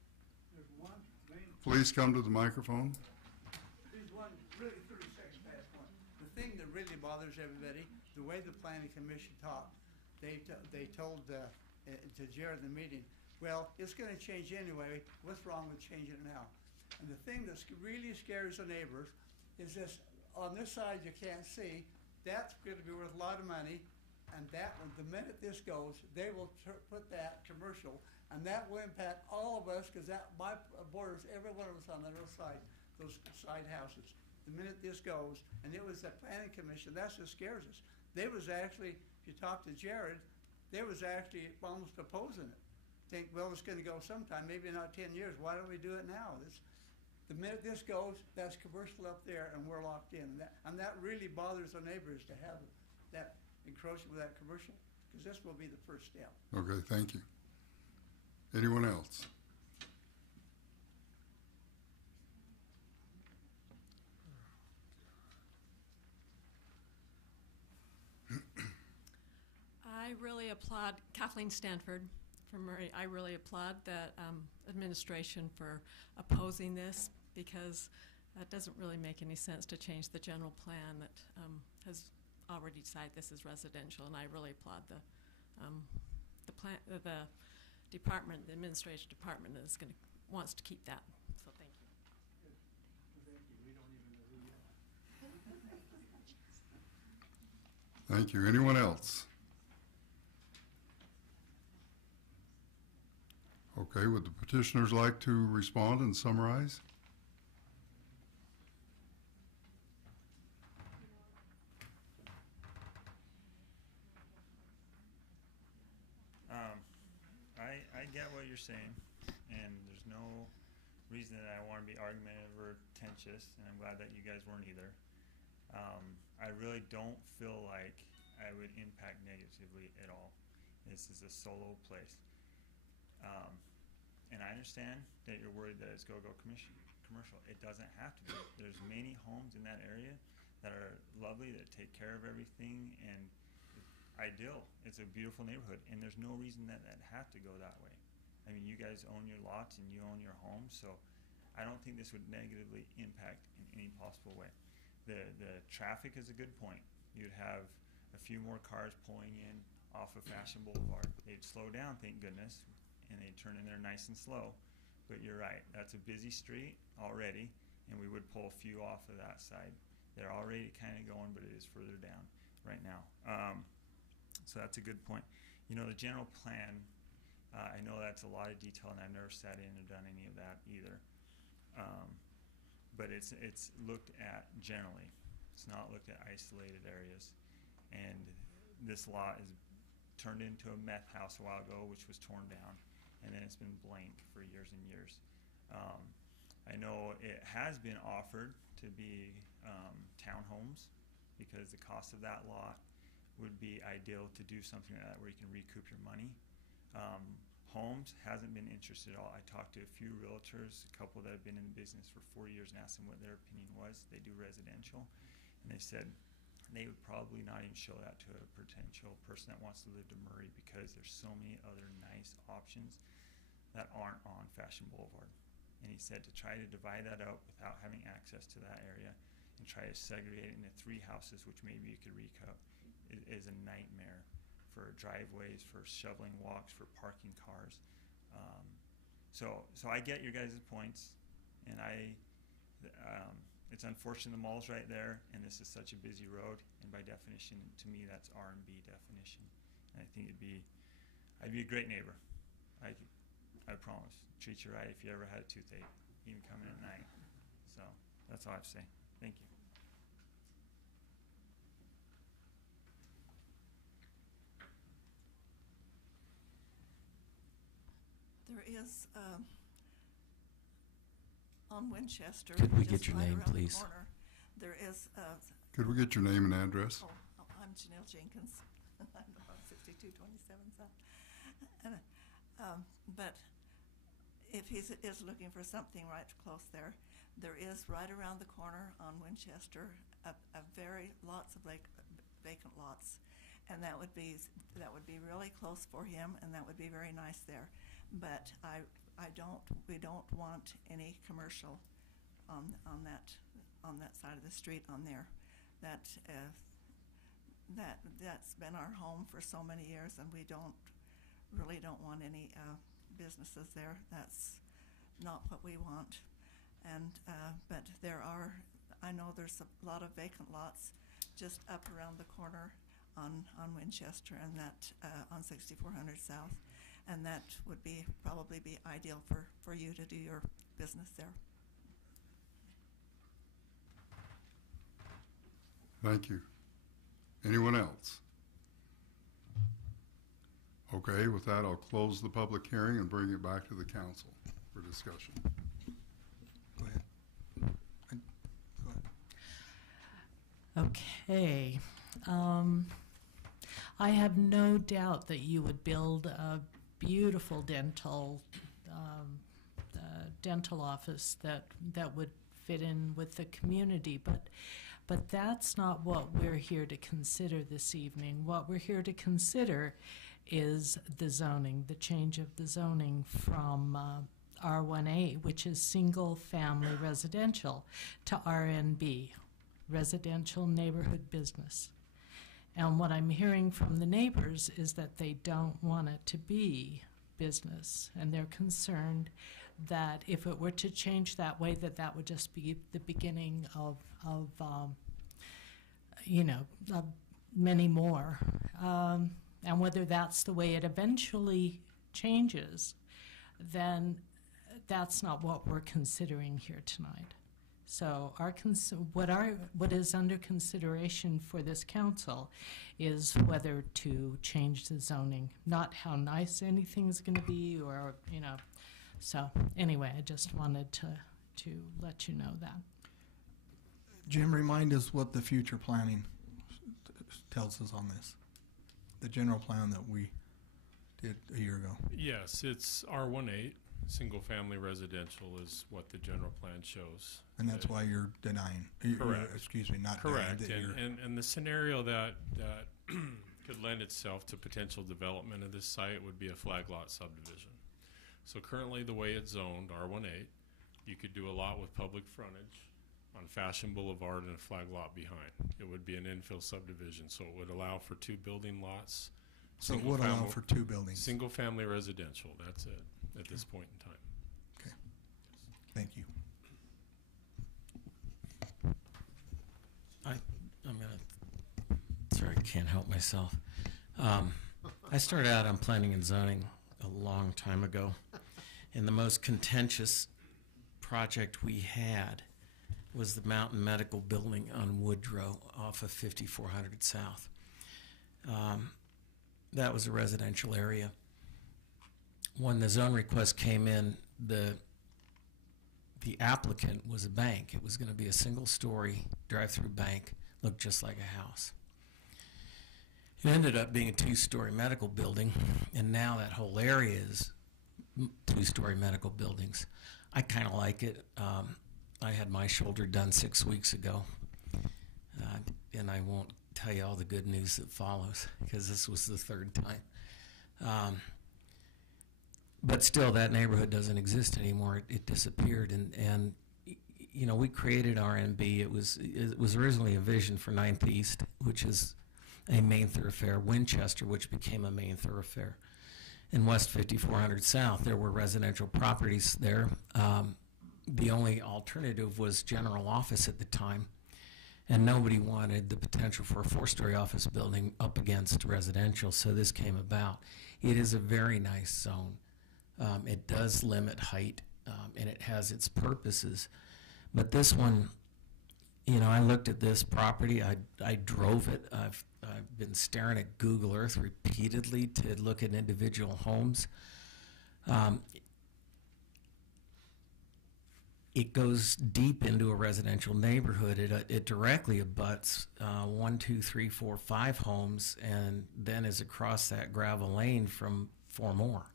there's one main... Please come to the microphone. There's one really 30 seconds past one. The thing that really bothers everybody, the way the planning commission talked, they told to Jared in the meeting, well, it's going to change anyway. What's wrong with changing it now? And the thing that really scares the neighbors is this, on this side you can't see, that's going to be worth a lot of money, and that one, the minute this goes, they will put that commercial, and that will impact all of us, because that my borders every one of us on the north side, those side houses. The minute this goes, and it was the planning commission, that's what scares us. They was actually, if you talk to Jared, they was actually almost opposing it. Think, well, it's going to go sometime, maybe not 10 years. Why don't we do it now? The minute this goes, that's commercial up there, and we're locked in. And that really bothers the neighbors to have that encroachment with that commercial, because this will be the first step. Okay, thank you. Anyone else? I really applaud Kathleen Stanford from Murray. I really applaud the administration for opposing this, because it doesn't really make any sense to change the general plan that has already decided this is residential. And I really applaud the department, the administration department wants to keep that. So thank you. Thank you. Anyone else? Okay, would the petitioners like to respond and summarize? I get what you're saying, and there's no reason that I want to be argumentative or contentious, and I'm glad that you guys weren't either. I really don't feel like I would impact negatively at all. This is a solo place. And I understand that you're worried that it's go-go commercial. It doesn't have to be. There's many homes in that area that are lovely, that take care of everything, and ideal. It's a beautiful neighborhood, and there's no reason that that have to go that way. I mean, you guys own your lots and you own your homes, so I don't think this would negatively impact in any possible way. The traffic is a good point. You'd have a few more cars pulling in off of Fashion Boulevard. They'd slow down, thank goodness, and they'd turn in there nice and slow. But you're right, that's a busy street already, and we would pull a few off of that side. They're already kind of going, but it is further down right now. So that's a good point. You know, the general plan, I know that's a lot of detail, and I've never sat in or done any of that either. But it's looked at generally. It's not looked at isolated areas. And this lot is turned into a meth house a while ago, which was torn down, and then it's been blank for years and years. I know it has been offered to be townhomes, because the cost of that lot would be ideal to do something like that where you can recoup your money. Homes hasn't been interested at all. I talked to a few realtors, a couple that have been in the business for 4 years, and asked them what their opinion was. They do residential, and they said they would probably not even show that to a potential person that wants to live to Murray, because there's so many other nice options that aren't on Fashion Boulevard. And he said to try to divide that up without having access to that area and try to segregate it into 3 houses, which maybe you could recoup, is a nightmare for driveways, for shoveling walks, for parking cars. So I get your guys' points, and it's unfortunate the mall's right there, and this is such a busy road, and by definition, to me, that's R&B definition. And I think I'd be a great neighbor. I promise. Treat you right if you ever had a toothache, even come in at night. So that's all I have to say. Thank you. There is, on Winchester. Could we just get your right name, around the please? corner, there is, Could we get your name and address? I'm Janelle Jenkins. I'm on 6227 South. And, but if he is looking for something right close there, there is right around the corner on Winchester lots of vacant lots, and that would be really close for him, and that would be very nice there. But we don't want any commercial on that side of the street on there. That's been our home for so many years, and we really don't want any businesses there. That's not what we want. And but I know there's a lot of vacant lots just up around the corner on Winchester, and that on 6400 South, and that would probably be ideal for you to do your business there. Thank you. Anyone else? Okay, with that, I'll close the public hearing and bring it back to the council for discussion. Go ahead. Okay. I have no doubt that you would build a beautiful dental office that would fit in with the community, but that's not what we're here to consider this evening. What we're here to consider is the zoning, the change of the zoning from R1A, which is single family residential, to RNB, residential neighborhood business. And what I'm hearing from the neighbors is that they don't want it to be business, and they're concerned that if it were to change that way, that would just be the beginning of many more. And whether that's the way it eventually changes, then that's not what we're considering here tonight. So what is under consideration for this council is whether to change the zoning, not how nice anything's going to be, or, you know. So anyway, I just wanted to let you know that. Jim, remind us what the future planning tells us on this. The general plan that we did a year ago. Yes, it's R18, single-family residential is what the general plan shows. And that's why you're denying. Correct. Excuse me, not correct. denying. That And the scenario that could lend itself to potential development of this site would be a flag lot subdivision. So currently, the way it's zoned, R18, you could do a lot with public frontage on Fashion Boulevard and a flag lot behind. It would be an infill subdivision, so it would allow for 2 building lots. So it would allow for 2 buildings. Single family residential, that's it, at this point in time. Okay. Thank you. I'm gonna, sorry, I can't help myself. I started out on planning and zoning a long time ago, and the most contentious project we had was the Mountain Medical Building on Woodrow off of 5400 South. That was a residential area. When the zone request came in, the applicant was a bank. It was going to be a single-story drive-through bank, looked just like a house. It ended up being a 2-story medical building, and now that whole area is 2-story medical buildings. I kind of like it. I had my shoulder done 6 weeks ago, and I won't tell you all the good news that follows, because this was the 3rd time. But still, that neighborhood doesn't exist anymore. It disappeared, and you know, we created RNB. It was originally a vision for 9th East, which is a main thoroughfare, Winchester, which became a main thoroughfare. In West 5400 South, there were residential properties there. The only alternative was general office at the time, and nobody wanted the potential for a 4-story office building up against residential, so this came about. It is a very nice zone. It does limit height, and it has its purposes. But this one, you know, I looked at this property. I drove it. I've been staring at Google Earth repeatedly to look at individual homes. It goes deep into a residential neighborhood. It directly abuts 1, 2, 3, 4, 5 homes, and then is across that gravel lane from 4 more.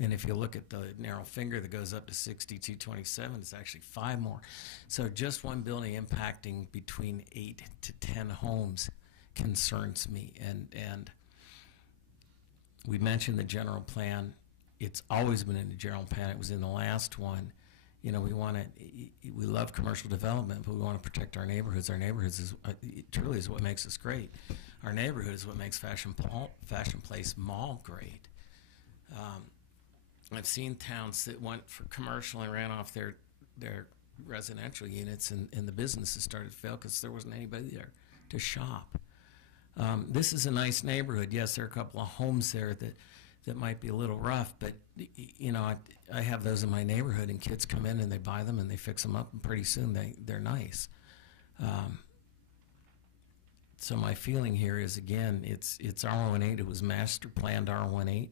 And if you look at the narrow finger that goes up to 6227, it's actually 5 more. So just one building impacting between 8 to 10 homes concerns me. And we mentioned the general plan. It's always been in the general plan. It was in the last one. You know, we love commercial development, but we want to protect our neighborhoods. Our neighborhoods is truly is what makes us great. Our neighborhood is what makes Fashion Place Mall great. I've seen towns that went for commercial and ran off their residential units, and the businesses started to fail because there wasn't anybody there to shop. This is a nice neighborhood. Yes, there are a couple of homes there that might be a little rough, but you know, I have those in my neighborhood, and kids come in and they buy them and they fix them up, and pretty soon they're nice. So my feeling here is, again, it's R18. It was master planned R18.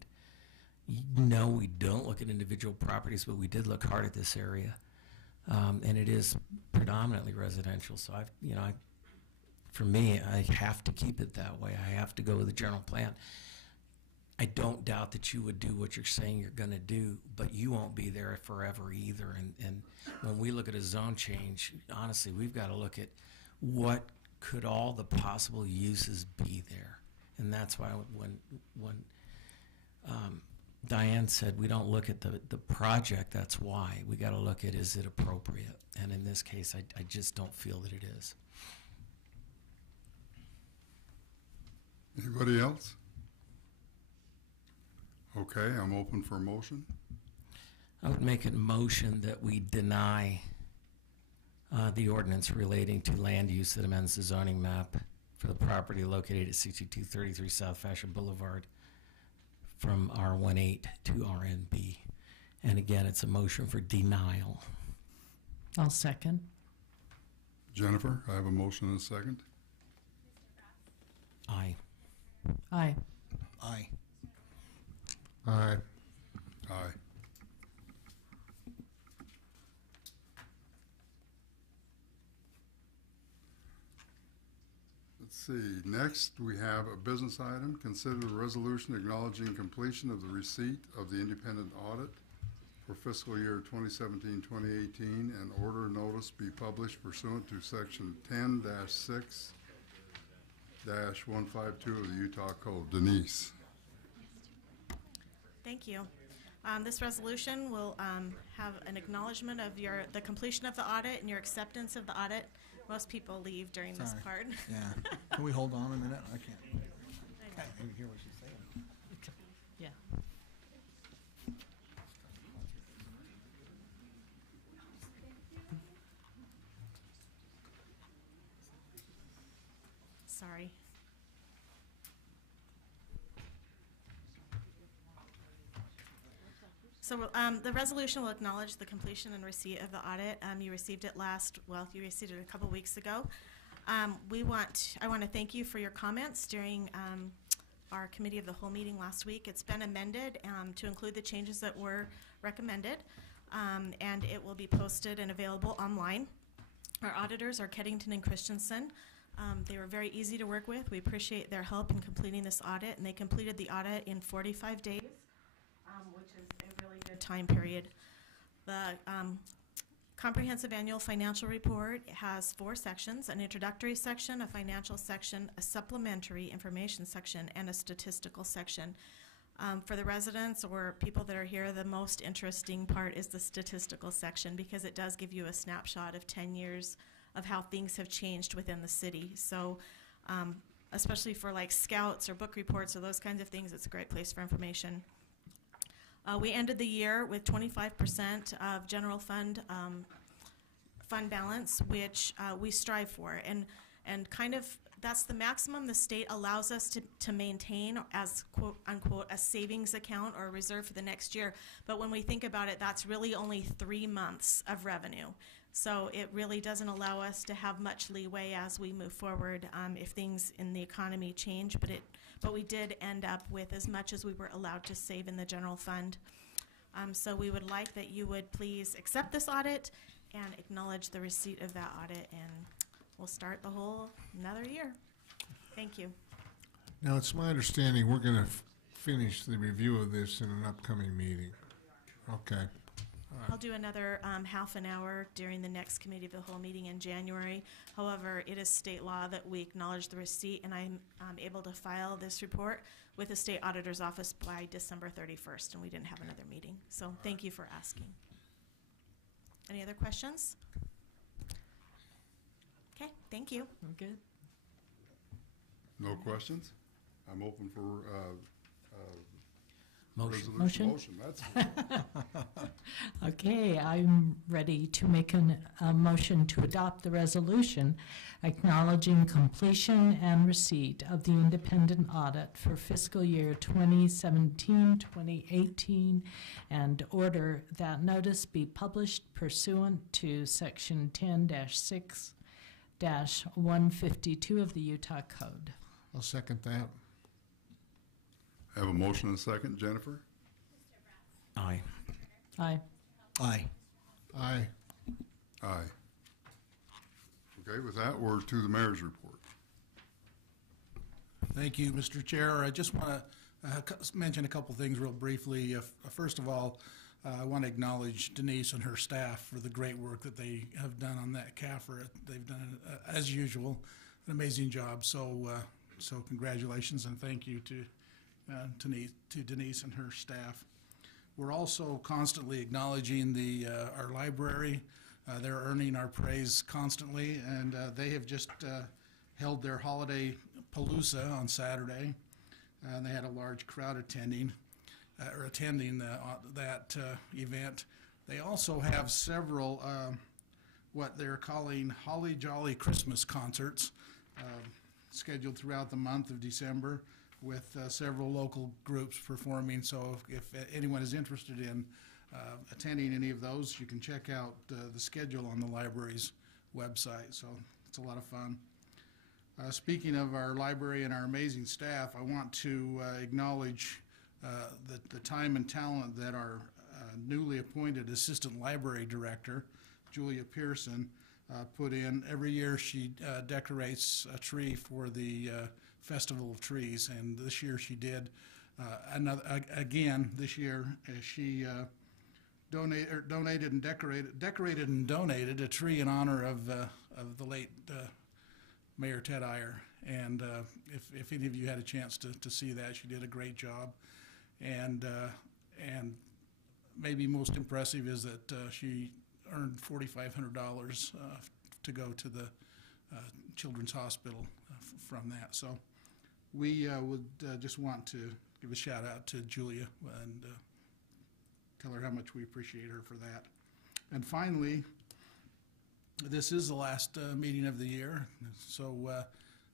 No, we don't look at individual properties, but we did look hard at this area, and it is predominantly residential. So for me, I have to keep it that way. I have to go with the general plan. I don't doubt that you would do what you're saying you're going to do, but you won't be there forever either. And when we look at a zone change, honestly, we've got to look at what could all the possible uses be there. And that's why when Diane said we don't look at the project, that's why. We got to look at, is it appropriate? And in this case, I just don't feel that it is. Anybody else? Okay, I'm open for a motion. I would make a motion that we deny the ordinance relating to land use that amends the zoning map for the property located at 6233 South Fashion Boulevard from R18 to RNB. And again, it's a motion for denial. I'll second. Jennifer, I have a motion and a second. Aye. Aye. Aye. Aye. Aye. Let's see, next we have a business item. Consider the resolution acknowledging completion of the receipt of the independent audit for fiscal year 2017-2018 and order notice be published pursuant to section 10-6-152 of the Utah Code. Denise. Thank you. This resolution will have an acknowledgement of the completion of the audit and your acceptance of the audit. Most people leave during this Sorry. part. Yeah. Can we hold on a minute? I can't even hear what she's saying. Yeah. Sorry. So the resolution will acknowledge the completion and receipt of the audit. You received it you received it a couple weeks ago. I want to thank you for your comments during our committee of the whole meeting last week. It's been amended to include the changes that were recommended, and it will be posted and available online. Our auditors are Keddington and Christensen. They were very easy to work with. We appreciate their help in completing this audit, and they completed the audit in 45 days, which is a really good time period. The comprehensive annual financial report has 4 sections: an introductory section, a financial section, a supplementary information section, and a statistical section. For the residents or people that are here, the most interesting part is the statistical section, because it does give you a snapshot of 10 years of how things have changed within the city. So especially for like scouts or book reports or those kinds of things, it's a great place for information. We ended the year with 25% of general fund balance, which we strive for, and kind of that's the maximum the state allows us to maintain as quote unquote a savings account or a reserve for the next year. But when we think about it, that's really only 3 months of revenue. So it really doesn't allow us to have much leeway as we move forward if things in the economy change. But we did end up with as much as we were allowed to save in the general fund. So we would like that you would please accept this audit and acknowledge the receipt of that audit, and we'll start the whole another year. Thank you. Now, it's my understanding we're going to finish the review of this in an upcoming meeting. Okay. I'll do another half an hour during the next committee of the whole meeting in January. However, it is state law that we acknowledge the receipt, and I'm able to file this report with the state auditor's office by December 31st, and we didn't have another meeting. So thank you for asking. Any other questions? Okay, thank you. I'm good. No questions? I'm open for Motion. That's Okay, I'm ready to make a motion to adopt the resolution acknowledging completion and receipt of the independent audit for fiscal year 2017-2018 and order that notice be published pursuant to section 10-6-152 of the Utah Code. I'll second that. I have a motion and a second. Jennifer? Aye. Aye. Aye. Aye. Aye. Okay, with that, we're to the mayor's report. Thank you, Mr. Chair. I just want to mention a couple things real briefly. First of all, I want to acknowledge Denise and her staff for the great work that they have done on that CAFR. They've done, as usual, an amazing job. So congratulations and thank you to Denise and her staff. We're also constantly acknowledging our library. They're earning our praise constantly, and they have just held their holiday palooza on Saturday, and they had a large crowd attending that event. They also have several what they're calling Holly Jolly Christmas concerts. scheduled throughout the month of December with several local groups performing. So if anyone is interested in attending any of those, you can check out the schedule on the library's website. So it's a lot of fun. Speaking of our library and our amazing staff, I want to acknowledge the time and talent that our newly appointed Assistant Library Director, Julia Pearson, put in. Every year she decorates a tree for the Festival of Trees, and this year she did again this year. She donated and decorated and donated a tree in honor of the late Mayor Ted Iyer. And if any of you had a chance to see that, she did a great job. And maybe most impressive is that she earned $4,500 to go to the Children's Hospital from that. So we would just want to give a shout out to Julia and tell her how much we appreciate her for that. And finally, this is the last meeting of the year, so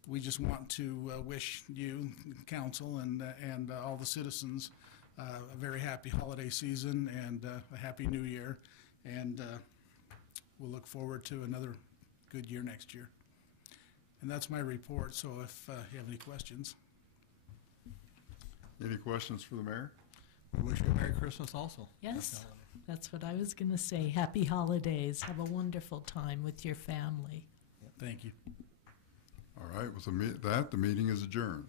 we just want to wish you, council, and all the citizens a very happy holiday season and a happy new year, and we'll look forward to another good year next year. And that's my report, so if you have any questions. Any questions for the mayor? We wish you a Merry Christmas also. Yes, that's what I was going to say. Happy holidays. Have a wonderful time with your family. Thank you. All right, with that, the meeting is adjourned.